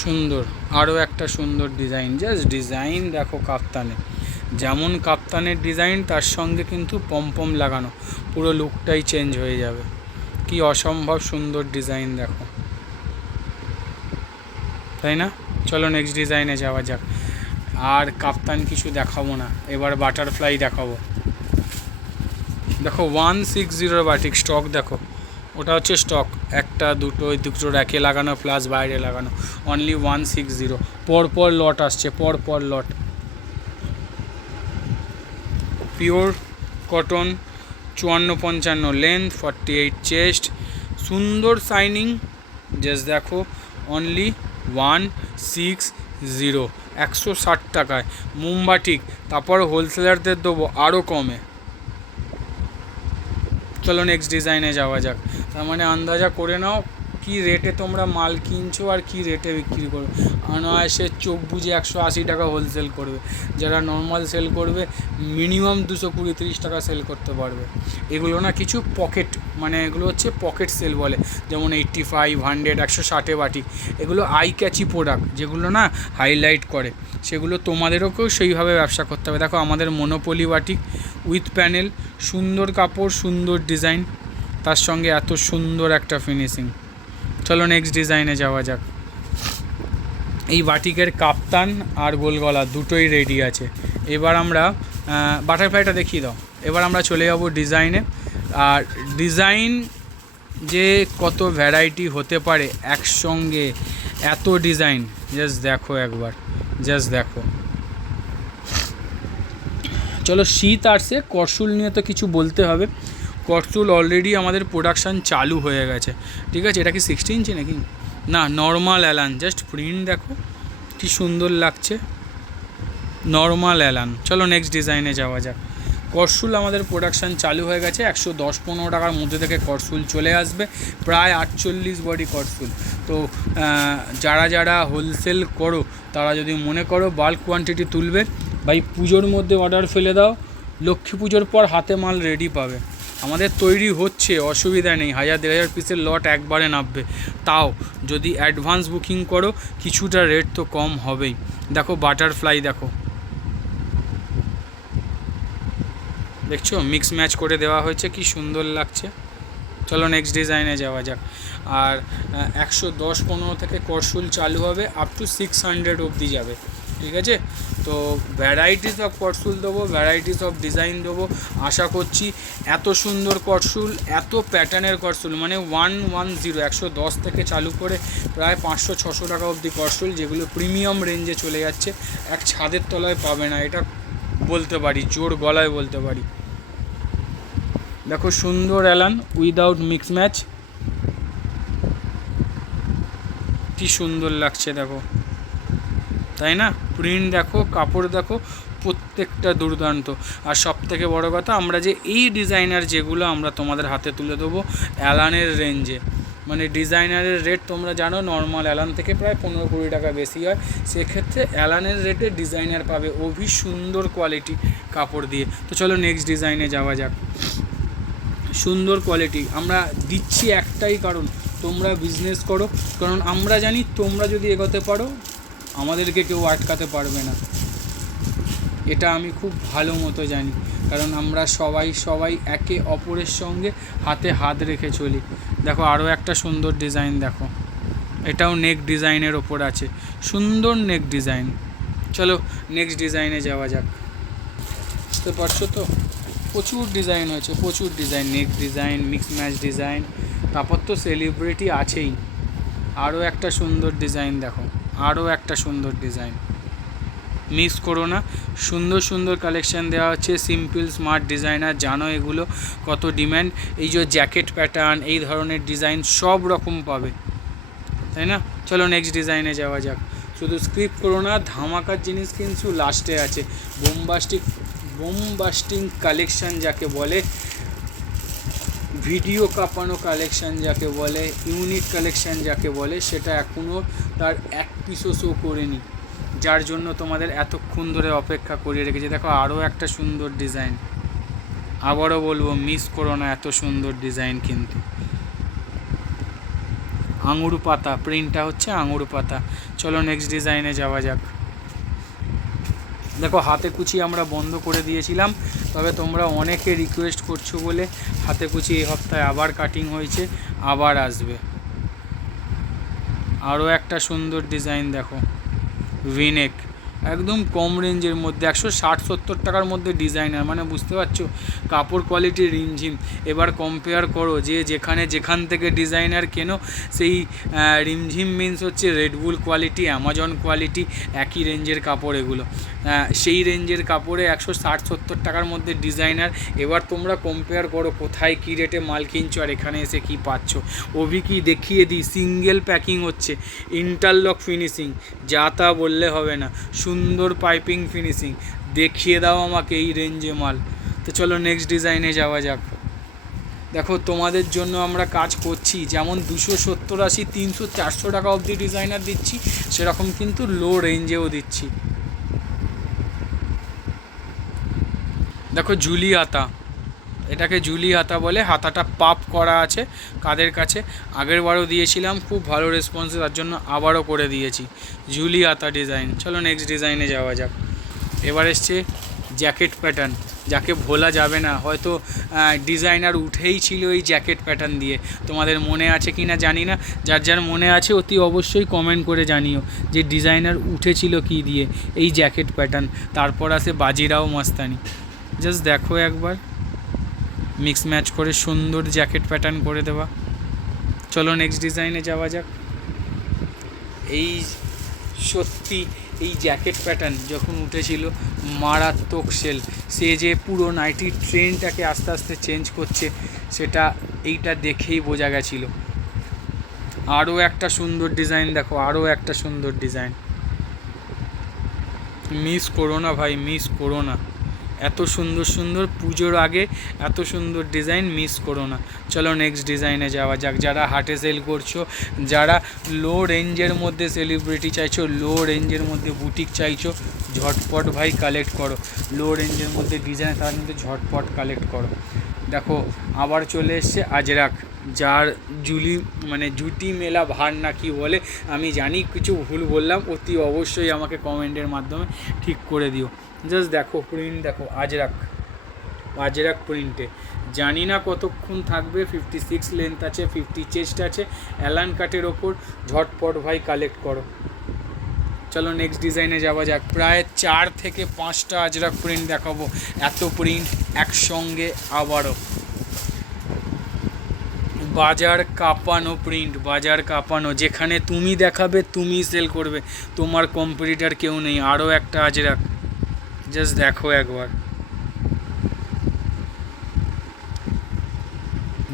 সুন্দর, আরও একটা সুন্দর ডিজাইন, জাস্ট ডিজাইন দেখো কাপ্তানে, যেমন কাপ্তানের ডিজাইন তার সঙ্গে কিন্তু পম লাগানো, পুরো লুকটাই চেঞ্জ হয়ে যাবে। কি অসম্ভব সুন্দর ডিজাইন দেখো। তাই না? চলো নেক্সট ডিজাইনে যাওয়া যাক। আর কাপ্তান কিছু দেখাবো না, এবার বাটারফ্লাই দেখাবো। দেখো 160 বাটিক স্টক, দেখো ওটা হচ্ছে স্টক, একটা দুটো দুটো র্যাকে লাগানো প্লাস বাইরে লাগানো, অনলি 160। পরপর লট আসছে, পরপর লট, পিওর কটন, 54-55 লেন্থ, 48 চেস্ট, সুন্দর শাইনিং। জাস্ট দেখো, অনলি 160, 160 টাকায় মোমবাটিক। তারপর হোলসেলারদের দেবো আরও কমে। চলো নেক্সট ডিজাইনে যাওয়া যাক। তার মানে আন্দাজা করে নাও কী রেটে তোমরা মাল কিনছো আর কী রেটে বিক্রি করবে। অনায়াসে চোখ বুঝে 180 টাকা হোলসেল করবে, যারা নর্মাল সেল করবে মিনিমাম 220-30 টাকা সেল করতে পারবে। এগুলো না কিছু পকেট, মানে এগুলো হচ্ছে পকেট সেল বলে, যেমন 85, 100, 160 বাটি। এগুলো আই ক্যাচি প্রোডাক্ট, যেগুলো না হাইলাইট করে, সেগুলো তোমাদেরকেও সেইভাবে ব্যবসা করতে হবে। দেখো আমাদের মনোপলি বাটিক উইথ প্যানেল, সুন্দর কাপড়, সুন্দর ডিজাইন, তার সঙ্গে এত সুন্দর একটা ফিনিশিং। চলো নেক্সট ডিজাইনে যাওয়া যাক। এই বাটিকের কাপ্তান আর গোলগলা দুটোই রেডি আছে। এবার আমরা বাটারফ্লাইটা দেখিয়ে দাও। এবার আমরা চলে যাব ডিজাইনে। আর ডিজাইন যে কত ভ্যারাইটি হতে পারে একসঙ্গে, এত ডিজাইন, জাস্ট দেখো একবার, জাস্ট দেখো। চলো শীত আসছে, করসুল নিয়ে তো কিছু বলতে হবে। করসুল অলরেডি আমাদের প্রোডাকশান চালু হয়ে গেছে, ঠিক আছে। এটা কি 60 ইঞ্চি নাকি? না, নর্মাল অ্যালান। জাস্ট প্রিন্ট দেখো কি সুন্দর লাগছে, নর্মাল অ্যালান। চলো নেক্সট ডিজাইনে যাওয়া যাক। করসুল আমাদের প্রোডাকশান চালু হয়ে গেছে, 110-15 টাকার মধ্যে থেকে করসুল চলে আসবে, প্রায় 48 বডি করসুল। তো যারা যারা হোলসেল করো, তারা যদি মনে করো বাল্ক কোয়ান্টিটি তুলবে, ভাই পুজোর মধ্যে অর্ডার ফেলে দাও, লক্ষ্মী পুজোর পর হাতে মাল রেডি পাবে। আমাদের তৈরি হচ্ছে, অসুবিধা নেই, 1000-1500 পিসের লট একবারে নামবে। তাও যদি অ্যাডভান্স বুকিং করো কিছুটা রেট তো কম হবেই। দেখো বাটারফ্লাই, দেখো দেখছো মিক্স ম্যাচ করে দেওয়া হয়েছে, কি সুন্দর লাগছে। চলো নেক্সট ডিজাইনে যাওয়া যাক। আর 110-15 থেকে করসুল চালু হবে, আপ টু 600 অবধি যাবে, ঠিক আছে। তো ভ্যারাইটিস অফ করসুল দেবো, ভ্যারাইটিস অফ ডিজাইন দেবো। আশা করছি এত সুন্দর করসুল, এত প্যাটার্নের করসুল, মানে 110, 110 থেকে চালু করে প্রায় 500-600 টাকা অবধি করসুল, যেগুলো প্রিমিয়াম রেঞ্জে চলে যাচ্ছে, এক ছাদের তলায় পাবে না, এটা বলতে পারি, জোর গলায় বলতে পারি। দেখো সুন্দর অ্যালান উইদাউট মিক্স ম্যাচ, কি সুন্দর লাগছে দেখো, তাই না? প্রিন্ট দেখো, কাপড় দেখো, প্রত্যেকটা দুর্দান্ত। আর সবথেকে বড় কথা, আমরা যে এই ডিজাইনার যেগুলো আমরা তোমাদের হাতে তুলে দেবো অ্যালানের রেঞ্জে, মানে ডিজাইনারের রেট তোমরা জানো নর্মাল অ্যালান থেকে প্রায় 15-20 টাকা বেশি হয়, সেক্ষেত্রে অ্যালানের রেটে ডিজাইনার পাবে অভি সুন্দর কোয়ালিটি কাপড় দিয়ে। তো চলো নেক্সট ডিজাইনে যাওয়া যাক। সুন্দর কোয়ালিটি আমরা দিচ্ছি একটাই কারণ, তোমরা বিজনেস করো, কারণ আমরা জানি তোমরা যদি এগোতে পারো আমাদেরকে কেউ আটকাতে পারবে না, এটা আমি খুব ভালো মতো জানি, কারণ আমরা সবাই একে অপরের সঙ্গে হাতে হাত রেখে চলি। দেখো আরও একটা সুন্দর ডিজাইন, দেখো এটাও নেক ডিজাইনের ওপর আছে, সুন্দর নেক ডিজাইন। চলো নেক্সট ডিজাইনে যাওয়া যাক। বুঝতে পারছো তো, প্রচুর ডিজাইন হয়েছে, প্রচুর ডিজাইন, নেক ডিজাইন, মিক্স ম্যাচ ডিজাইন, তারপর তো সেলিব্রিটি আছেই। আরও একটা সুন্দর ডিজাইন দেখো, আরও একটা সুন্দর ডিজাইন, মিস করো না। সুন্দর সুন্দর কালেকশান দেওয়া হচ্ছে, সিম্পল স্মার্ট ডিজাইনার, জানো এগুলো কত ডিম্যান্ড। এই যে জ্যাকেট প্যাটার্ন, এই ধরনের ডিজাইন সব রকম পাবে, তাই না? চলো নেক্সট ডিজাইনে যাওয়া যাক। শুধু স্ক্রিপ্ট করো না, ধামাকার জিনিস কিন্তু লাস্টে আছে। বোমবাস্টিং কালেকশান যাকে বলে, ভিডিও কাঁপানো কালেকশান যাকে বলে, ইউনিক কালেকশান যাকে বলে, সেটা এখনও তার এক পিসও শো করেনি, যার জন্য তোমাদের এতক্ষণ ধরে অপেক্ষা করিয়ে রেখেছে। দেখো আরও একটা সুন্দর ডিজাইন, আবারও বলবো মিস করো না, এত সুন্দর ডিজাইন কিন্তু। আঙুর পাতা, প্রিন্টটা হচ্ছে আঙুর পাতা। চলো নেক্সট ডিজাইনে যাওয়া যাক। দেখো হাতে কুচি আমরা বন্ধ করে দিয়েছিলাম, তবে তোমরা অনেকে রিকোয়েস্ট করছো বলে হাতে কুচি এই সপ্তাহে আবার কাটিং হয়েছে, আবার আসবে। আরও একটা সুন্দর ডিজাইন দেখো, ভিনেক, একদম কম রেঞ্জের মধ্যে 160-70 টাকার মধ্যে ডিজাইনার, মানে বুঝতে পারছো কাপড় কোয়ালিটি রিমঝিম। এবার কম্পেয়ার করো যে যেখান থেকে ডিজাইনার কেনো, সেই রিমঝিম মিন্স হচ্ছে রেডবুল কোয়ালিটি, অ্যামাজন কোয়ালিটি, একই রেঞ্জের কাপড় এগুলো। সেই রেঞ্জের কাপড়ে 160-70 টাকার মধ্যে ডিজাইনার। এবার তোমরা কম্পেয়ার করো কোথায় কী রেটে মাল কিনছো আর এখানে এসে কী পাচ্ছ। কি দেখিয়ে দিই, সিঙ্গেল প্যাকিং হচ্ছে, ইন্টারলক ফিনিশিং, যা তা বললে হবে না, সুন্দর পাইপিং ফিনিশিং। দেখিয়ে দাও আমাকে এই রেঞ্জে মাল। তো চলো নেক্সট ডিজাইনে যাওয়া যাক। দেখো তোমাদের জন্য আমরা কাজ করছি, যেমন 270, 80, 300, 400 টাকা অবধি ডিজাইনার দিচ্ছি, সেরকম কিন্তু লো রেঞ্জেও দিচ্ছি। দেখো ঝুলি হাতা, এটাকে ঝুলি হাতা বলে, হাতাটা পাপ করা আছে কাদের কাছে, আগের বারও দিয়েছিলাম, খুব ভালো রেসপন্স, তার জন্য আবারও করে দিয়েছি ঝুলি হাতা ডিজাইন। চলো নেক্সট ডিজাইনে যাওয়া যাক। এবার এসছে জ্যাকেট প্যাটার্ন, যাকে ভোলা যাবে না, হয়তো ডিজাইনার উঠেই ছিল এই জ্যাকেট প্যাটার্ন দিয়ে। তোমাদের মনে আছে কি না জানি না, যার মনে আছে অতি অবশ্যই কমেন্ট করে জানিও যে ডিজাইনার উঠেছিল কি দিয়ে, এই জ্যাকেট প্যাটার্ন। তারপর আসে বাজিরাও মস্তানি, জাস্ট দেখো একবার, মিক্স ম্যাচ করে সুন্দর জ্যাকেট প্যাটার্ন করে দেওয়া। চলো নেক্সট ডিজাইনে যাওয়া যাক। এই সত্যি এই জ্যাকেট প্যাটার্ন যখন উঠেছিল মারাত্মক সেল, সে যে পুরো নাইটির ট্রেন্ডটাকে আস্তে আস্তে চেঞ্জ করছে, সেটা এইটা দেখেই বোঝা গেছিলো। আরও একটা সুন্দর ডিজাইন দেখো, আরও একটা সুন্দর ডিজাইন, মিস করো না ভাই, মিস করো না, এত সুন্দর সুন্দর পুজোর আগে এত সুন্দর ডিজাইন মিস করো না। চলো নেক্সট ডিজাইনে যাওয়া যাক। যারা হাটে সেল করছো, যারা লো রেঞ্জের মধ্যে সেলিব্রিটি চাইছো, লো রেঞ্জের মধ্যে বুটিক চাইছো, ঝটপট ভাই কালেক্ট করো। লো রেঞ্জের মধ্যে ডিজাইন তার মধ্যে ঝটপট কালেক্ট করো। দেখো আবার চলে এসছে আজরাক, যার জুটি মেলা ভার না কি বলে, আমি জানি কিছু ভুল বললাম, অতি অবশ্যই আমাকে কমেন্টের মাধ্যমে ঠিক করে দিও। জাস্ট দেখো প্রিন্ট দেখো, আজরাক প্রিন্টে, জানি না কতক্ষণ থাকবে, 56 লেন্থ আছে, 50 চেস্ট আছে, অ্যালান কাটের ওপর, ঝটপট ভাই কালেক্ট করো। চলো নেক্সট ডিজাইনে যাওয়া যাক। প্রায় 4 থেকে 5টা আজরাক প্রিন্ট দেখাবো, এত প্রিন্ট একসঙ্গে। আবারও বাজার কাঁপানো প্রিন্ট, বাজার কাঁপানো, যেখানে তুমি দেখাবে তুমি সেল করবে, তোমার কম্পিটিটার কেউ নেই। আরও একটা আজরাক, জাস্ট দেখো একবার,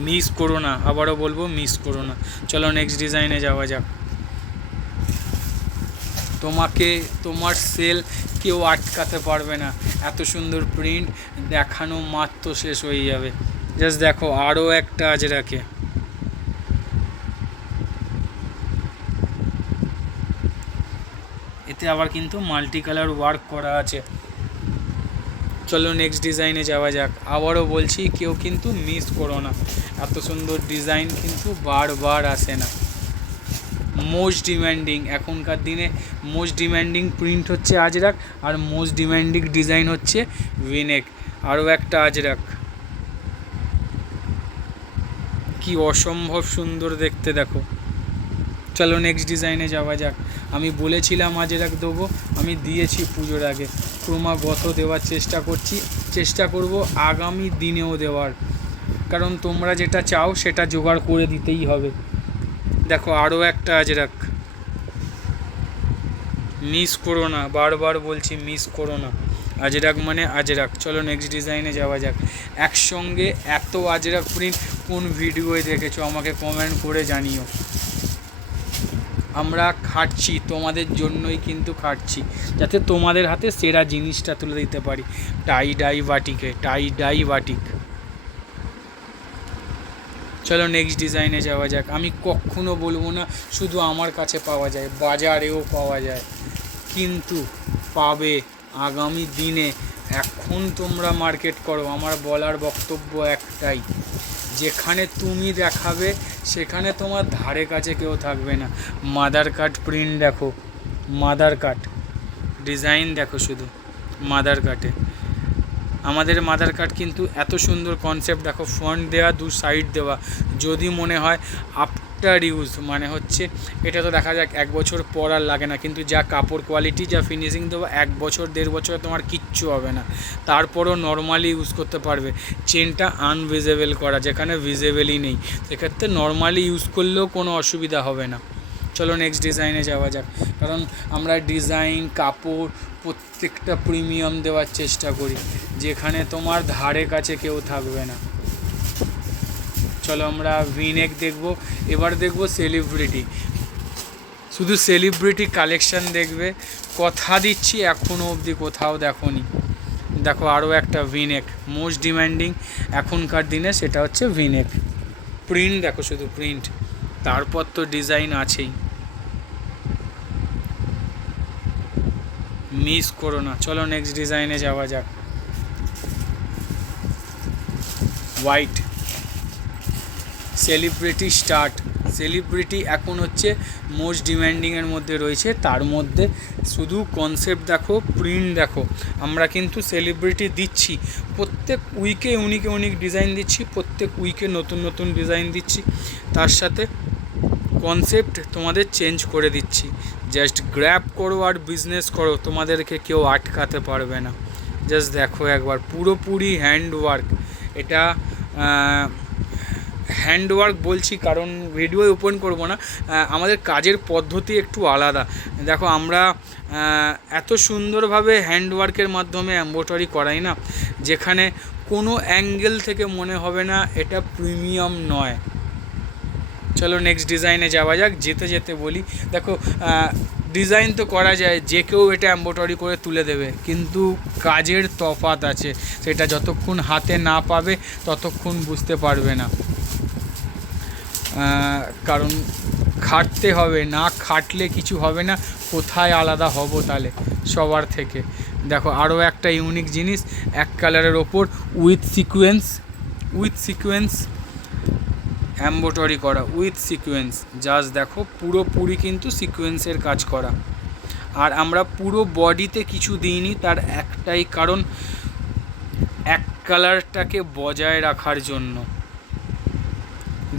মিস করো না, আবারও বলবো মিস করো না। চলো নেক্সট ডিজাইনে যাওয়া যাক। তোমার সেল কেউ আটকাতে পারবে না, এত সুন্দর প্রিন্ট দেখানো মাত্র শেষ হয়ে যাবে। জাস্ট দেখো আরও একটা আজরাকে, এতে আবার কিন্তু মাল্টি কালার ওয়ার্ক করা আছে। চলো নেক্সট ডিজাইনে যাওয়া যাক। আবারও বলছি কেউ কিন্তু মিস করো না, এত সুন্দর ডিজাইন কিন্তু বারবার আসে না। মোস্ট ডিম্যান্ডিং, এখনকার দিনে মোস্ট ডিম্যান্ডিং প্রিন্ট হচ্ছে আজরাক, আর মোস্ট ডিম্যান্ডিং ডিজাইন হচ্ছে ভিনেক। আরও একটা আজরাক, কি অসম্ভব সুন্দর দেখতে দেখো। চলো নেক্সট ডিজাইনে যাওয়া যাক। আমি বলেছিলাম আজরাক দেবো, আমি দিয়েছি পুজোর আগে, ক্রমাগত দেওয়ার চেষ্টা করব আগামী দিনেও দেওয়ার, কারণ তোমরা যেটা চাও সেটা জোগাড় করে দিতেই হবে। দেখো আরও একটা আজরাক, মিস করো না, বারবার বলছি মিস করো না, আজরাক মানে আজরাক। চলো নেক্সট ডিজাইনে যাওয়া যাক। একসঙ্গে এত আজরাক প্রিন্ট কোন ভিডিওয়ে দেখেছো আমাকে কমেন্ট করে জানিও। আমরা খাটছি তোমাদের জন্যই, কিন্তু খাটছি যাতে তোমাদের হাতে সেরা জিনিসটা তুলে দিতে পারি। টাই ডাই বাটিক। চলো নেক্সট ডিজাইনে যাওয়া যাক। আমি কখনো বলবো না শুধু আমার কাছে পাওয়া যায়, বাজারেও পাওয়া যায়, কিন্তু পাবে আগামী দিনে। এখন তোমরা মার্কেট করো, আমার বলার বক্তব্য একটাই, যেখানে তুমি দেখাবে সেখানে তোমার ধারে কাছে কেউ থাকবে না। মাদার কাট প্রিন্ট দেখো, মাদার কাট ডিজাইন দেখো, শুধু মাদার কাটে। আমাদের মাদার কাট কিন্তু এত সুন্দর কনসেপ্ট দেখো, ফ্রন্ট দেওয়া, 2 সাইড দেওয়া। যদি মনে হয় আফটার ইউজ মানে হচ্ছে এটা তো দেখা যাক 1 বছর পর আর লাগে না, কিন্তু যা কাপড় কোয়ালিটি, যা ফিনিশিং দেবো 1 বছর 1.5 বছরে তোমার কিচ্ছু হবে না। তারপরও নর্মালি ইউজ করতে পারবে। চেনটা আনভিজিবল করা, যেখানে ভিজিবলই নেই, সেক্ষেত্রে নর্মালি ইউজ করলেও কোনো অসুবিধা হবে না। চলো নেক্সট ডিজাইনে যাওয়া যাক, কারণ আমরা ডিজাইন কাপড় প্রত্যেকটা প্রিমিয়াম দেওয়ার চেষ্টা করি, যেখানে তোমার ধারে কাছে কেউ থাকবে না। চলো আমরা ভিনেক দেখব, এবার দেখব সেলিব্রিটি। শুধু সেলিব্রিটি কালেকশান দেখবে, কথা দিচ্ছি এখনও অবধি কোথাও দেখোনি। দেখো আরও একটা ভিনেক, মোস্ট ডিম্যান্ডিং এখনকার দিনে, সেটা হচ্ছে ভিনেক। প্রিন্ট দেখো, শুধু প্রিন্ট, তারপর তো ডিজাইন আছেই, মিস করো না। চলো নেক্সট ডিজাইনে যাওয়া যাক। White celebrity start. সেলিব্রিটি এখন হচ্ছে মোস্ট ডিম্যান্ডিংয়ের মধ্যে রয়েছে, তার মধ্যে শুধু কনসেপ্ট দেখো, প্রিন্ট দেখো। আমরা কিন্তু সেলিব্রিটি দিচ্ছি, প্রত্যেক উইকে ইউনিক ডিজাইন দিচ্ছি, প্রত্যেক উইকে নতুন নতুন ডিজাইন দিচ্ছি, তার সাথে কনসেপ্ট তোমাদের চেঞ্জ করে দিচ্ছি। জাস্ট গ্র্যাব করো আর বিজনেস করো, তোমাদেরকে কেউ আটকাতে পারবে না। জাস্ট দেখো একবার, পুরোপুরি হ্যান্ডওয়ার্ক। এটা হ্যান্ডওয়ার্ক বলছি কারণ ভিডিও ওপেন করব না, আমাদের কাজের পদ্ধতি একটু আলাদা। দেখো আমরা এত সুন্দরভাবে হ্যান্ডওয়ার্কের মাধ্যমে এমব্রয়ডারি করাই না, যেখানে কোনো অ্যাঙ্গেল থেকে মনে হবে না এটা প্রিমিয়াম নয়। চলো নেক্সট ডিজাইনে যাওয়া যাক। যেতে যেতে বলি, দেখো ডিজাইন তো করা যায়, যে কেউ এটা এমব্রয়ডারি করে তুলে দেবে, কিন্তু কাজের তফাৎ আছে, সেটা যতক্ষণ হাতে না পাবে ততক্ষণ বুঝতে পারবে না। কারণ খাটতে হবে, না খাটলে কিছু হবে না। কোথায় আলাদা হব তাহলে সবার থেকে? দেখো আরও একটা ইউনিক জিনিস, এক কালারের ওপর উইথ সিকোয়েন্স এমব্রয়ডারি করা, উইথ সিকোয়েন্স। জাস্ট দেখো পুরোপুরি কিন্তু সিকোয়েন্সের কাজ করা। আর আমরা পুরো বডিতে কিছু দিইনি, তার একটাই কারণ, এক কালারটাকে বজায় রাখার জন্য।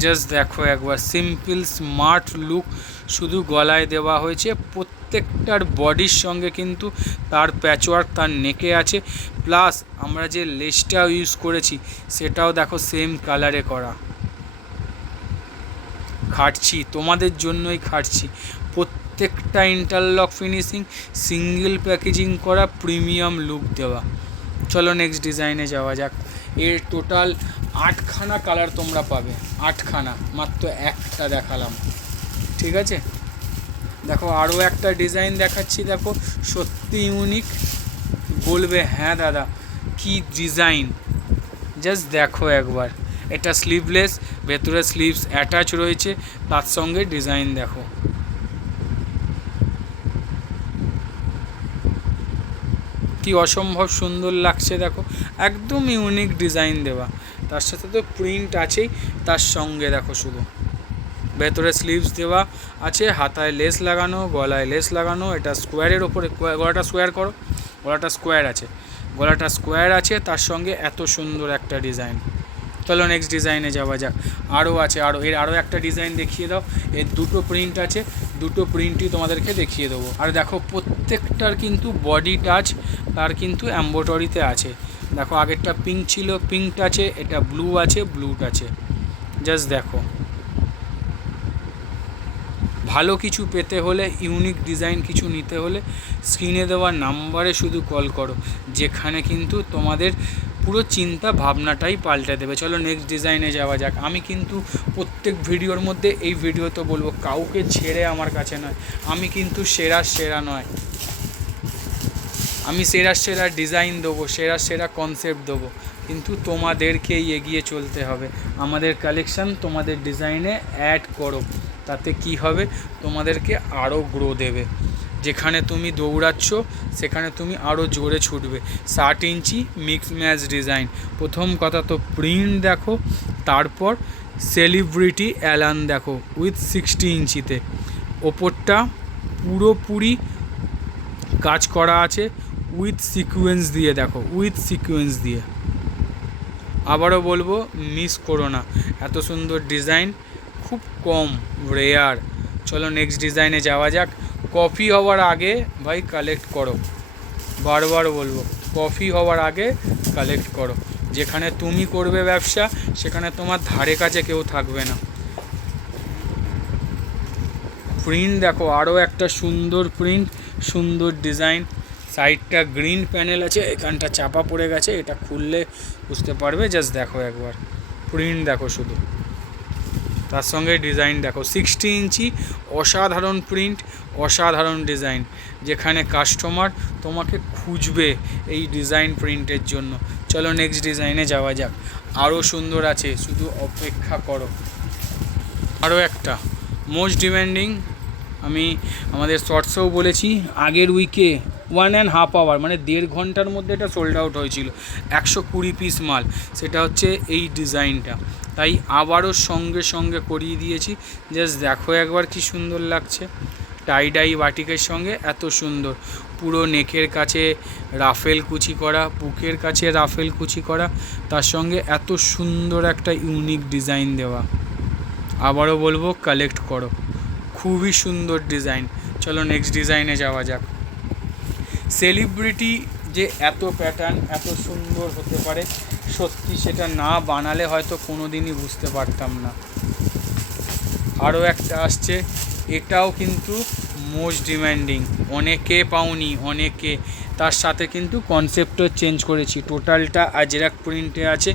জাস্ট দেখো একবার, সিম্পল স্মার্ট লুক শুধু গলায় দেওয়া হয়েছে, প্রত্যেকটার বডির সঙ্গে কিন্তু তার প্যাচওয়ার্ক তার নেকে আছে, প্লাস আমরা যে লেসটা ইউজ করেছি সেটাও দেখো সেম কালারে করা। খাটছি তোমাদের জন্যই, খাটছি। প্রত্যেকটা ইন্টারলক ফিনিশিং, সিঙ্গেল প্যাকেজিং করা, প্রিমিয়াম লুক দেওয়া। চলো নেক্সট ডিজাইনে যাওয়া যাক। এর টোটাল 8খানা কালার তোমরা পাবে, 8খানা, মাত্র একটা দেখালাম, ঠিক আছে? দেখো আরও একটা ডিজাইন দেখাচ্ছি, দেখো সত্যি ইউনিক, বলবে হ্যাঁ দাদা কি ডিজাইন। জাস্ট দেখো একবার, এটা স্লিভলেস, ভেতরে স্লিভস অ্যাটাচ রয়েছে, তার সঙ্গে ডিজাইন দেখো। কি অসম্ভব সুন্দর লাগছে দেখো, একদম ইউনিক ডিজাইন দেওয়া, তার সাথে তো প্রিন্ট আছেই, তার সঙ্গে দেখো শুধু ভেতরে স্লিভস দেওয়া আছে, হাতায় লেস লাগানো, গলায় লেস লাগানো। এটা স্কোয়ারের ওপরে, গলাটা স্কোয়ার করো, গলাটা স্কোয়ার আছে, তার সঙ্গে এত সুন্দর একটা ডিজাইন। চলো নেক্সট ডিজাইনে যাওয়া যাক। আরও আছে, আরও একটা ডিজাইন দেখিয়ে দাও। এর দুটো প্রিন্ট আছে, দুটো প্রিন্টই তোমাদেরকে দেখিয়ে দেবো। আর দেখো প্রত্যেকটার কিন্তু বডি টাচ তার কিন্তু এমব্রয়ডারিতে আছে। দেখো আগেরটা পিঙ্ক ছিল, পিঙ্ক আছে, এটা ব্লু আছে, ব্লু আছে। জাস্ট দেখো, ভালো কিছু পেতে হলে, ইউনিক ডিজাইন কিছু নিতে হলে স্ক্রিনে দেওয়া নাম্বারে শুধু কল করো, যেখানে কিন্তু তোমাদের পুরো চিন্তা ভাবনাটাই পাল্টে দেবে। চলো নেক্সট ডিজাইনে যাওয়া যাক। আমি কিন্তু প্রত্যেক ভিডিওর মধ্যে এই ভিডিও তো বলবো, কাউকে ছেড়ে আমার কাছে নয়, আমি কিন্তু সেরা নয়, আমি সেরা ডিজাইন দেবো, সেরা কনসেপ্ট দেবো, কিন্তু তোমাদেরকেই এগিয়ে চলতে হবে। আমাদের কালেকশান তোমাদের ডিজাইনে অ্যাড করো, তাতে কি হবে, তোমাদেরকে আরও গ্রো দেবে। যেখানে তুমি দৌড়াচ্ছ সেখানে তুমি আরও জোরে ছুটবে। 60 ইঞ্চি মিক্স ম্যাচ ডিজাইন। প্রথম কথা তো প্রিন্ট দেখো, তারপর সেলিব্রিটি অ্যালান দেখো উইথ 60 ইঞ্চিতে, ওপরটা পুরোপুরি কাজ করা আছে উইথ সিকোয়েন্স দিয়ে। দেখো উইথ সিকোয়েন্স দিয়ে, আবারও বলবো মিস করো না, এত সুন্দর ডিজাইন খুব কম, রেয়ার। চলো নেক্সট ডিজাইনে যাওয়া যাক। কপি হওয়ার আগে ভাই কালেক্ট করো, বারবার বলবো, কপি হওয়ার আগে কালেক্ট করো। যেখানে তুমি করবে ব্যবসা সেখানে তোমার ধারে কাছে কেউ থাকবে না। প্রিন্ট দেখো, আরও একটা সুন্দর প্রিন্ট, সুন্দর ডিজাইন। সাইডটা গ্রিন প্যানেল আছে, এখানটা চাপা পড়ে গেছে, এটা খুললে বুঝতে পারবে। জাস্ট দেখো একবার, প্রিন্ট দেখো শুধু, তার সঙ্গে ডিজাইন দেখো। 60 ইঞ্চি, অসাধারণ প্রিন্ট, অসাধারণ ডিজাইন। যেখানে কাস্টমার তোমাকে খুঁজবে এই ডিজাইন প্রিন্টের জন্য। চলো নেক্সট ডিজাইনে যাওয়া যাক, আরও সুন্দর আছে, শুধু অপেক্ষা করো। আরও একটা মোস্ট ডিমান্ডিং, আমি আমাদের শর্টসেও বলেছি, আগের উইকে 1.5 আওয়ার মানে 1.5 ঘন্টার মধ্যে এটা সোল্ড আউট হয়েছিল, 120 পিস মাল। সেটা হচ্ছে এই ডিজাইনটা, তাই আবারও সঙ্গে সঙ্গে করিয়ে দিয়েছি। জাস্ট দেখো একবার কি সুন্দর লাগছে, টাইডাই বাটিকের সঙ্গে এত সুন্দর। পুরো নেকের কাছে রাফেল কুচি করা, বুকের কাছে রাফেল কুচি করা, তার সঙ্গে এত সুন্দর একটা ইউনিক ডিজাইন দেওয়া। আবারও বলবো কালেক্ট করো, খুবই সুন্দর ডিজাইন। চলো নেক্সট ডিজাইনে যাওয়া যাক। সেলিব্রিটি যে এত প্যাটার্ন এত সুন্দর হতে পারে, সত্যি সেটা না বানালে হয়তো কোনো দিনই বুঝতে পারতাম না। আরও একটা আসছে, এটাও কিন্তু মোস্ট ডিমান্ডিং, অনেকে পাওনি, অনেকে। তার সাথে কিন্তু কনসেপ্টও চেঞ্জ করেছি, টোটালটা আজরাক প্রিন্টে আছে।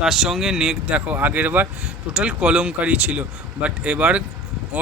তার সঙ্গে নেক দেখো, আগেরবার টোটাল কলমকারি ছিল, বাট এবার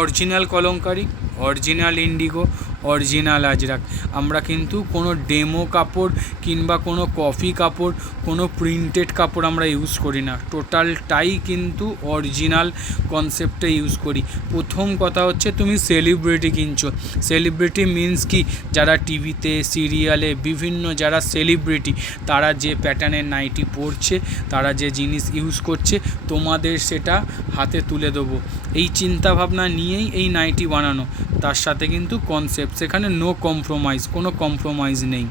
original kalamkari, original Indigo, original Ajrak. আমরা কিন্তু কোনো ডেমো কাপড় কিংবা কোনো কফি কাপড়, কোনো প্রিন্টেড কাপড় আমরা ইউজ করি না, টোটালটাই কিন্তু অরিজিনাল কনসেপ্টে ইউজ করি। প্রথম কথা হচ্ছে, তুমি সেলিব্রিটি কিনছো, সেলিব্রিটি মিন্স কি, যারা টিভিতে সিরিয়ালে বিভিন্ন যারা সেলিব্রিটি, তারা যে প্যাটার্নের নাইটি পরছে, তারা যে জিনিস ইউজ করছে, তোমাদের সেটা হাতে তুলে দেবো, এই চিন্তাভাবনা নিয়েই এই নাইটি বানানো। তার সাথে কিন্তু কনসেপ্ট, সেখানে নো কম্প্রোমাইজ, কোনো কম্প্রোমাইজ নেই।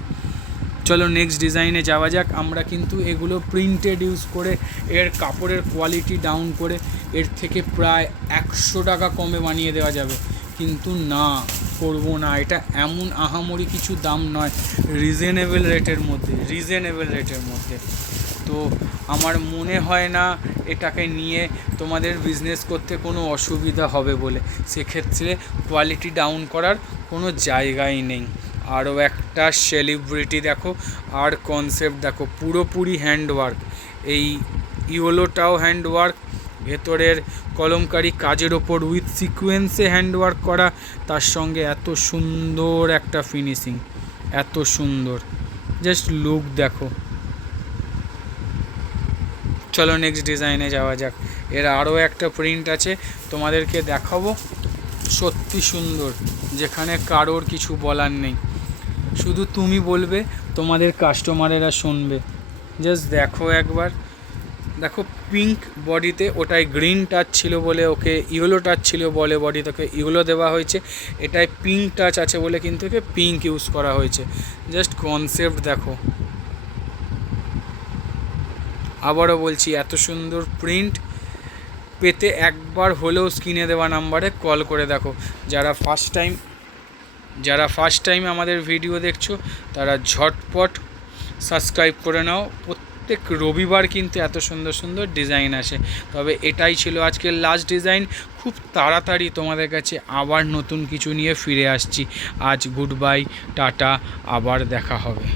চলো নেক্সট ডিজাইনে যাওয়া যাক। আমরা কিন্তু এগুলো প্রিন্টেড ইউজ করে, এর কাপড়ের কোয়ালিটি ডাউন করে, এর থেকে প্রায় 100 টাকা কমে বানিয়ে দেওয়া যাবে, কিন্তু না, করবো না। এটা এমন আহামরি কিছু দাম নয়, রিজনেবল রেটের মধ্যে, রিজনেবল রেটের মধ্যে। তো আমার মনে হয় না এটাকে নিয়ে তোমাদের বিজনেস করতে কোনো অসুবিধা হবে বলে, সেক্ষেত্রে কোয়ালিটি ডাউন করার কোনো জায়গাই নেই। আরও একটা সেলিব্রিটি দেখো, আর কনসেপ্ট দেখো, পুরোপুরি হ্যান্ডওয়ার্ক। এই ইয়োলোটাও হ্যান্ডওয়ার্ক, ভেতরের কলমকারি কাজের ওপর উইথ সিকোয়েন্সে হ্যান্ডওয়ার্ক করা, তার সঙ্গে এত সুন্দর একটা ফিনিশিং, এত সুন্দর, জাস্ট লুক দেখো। চলো নেক্সট ডিজাইনে যাওয়া যাক। এর আরও একটা প্রিন্ট আছে, তোমাদেরকে দেখাবো, সত্যি সুন্দর, যেখানে কারোর কিছু বলার নেই, শুধু তুমি বলবে, তোমাদের কাস্টমারেরা শুনবে। জাস্ট দেখো একবার, দেখো পিঙ্ক বডিতে, ওটাই গ্রিন টাচ ছিল বলে ওকে ইয়েলো টাচ ছিল বলে বডি তোকে ইয়েলো দেওয়া হয়েছে, এটাই পিঙ্ক টাচ আছে বলে কিন্তু ওকে পিঙ্ক ইউজ করা হয়েছে। জাস্ট কনসেপ্ট দেখো, আবারও বলছি, এত সুন্দর প্রিন্ট পেতে একবার হলেও স্ক্রিনে দেওয়া নাম্বারে কল করে দেখো। যারা ফার্স্ট টাইম আমাদের ভিডিও দেখছো, তারা ঝটপট সাবস্ক্রাইব করে নাও। প্রত্যেক রবিবার কিন্তু এত সুন্দর সুন্দর ডিজাইন আসে। তবে এটাই ছিল আজকের লাস্ট ডিজাইন, খুব তাড়াতাড়ি তোমাদের কাছে আবার নতুন কিছু নিয়ে ফিরে আসছি। আজ গুড বাই, টাটা, আবার দেখা হবে।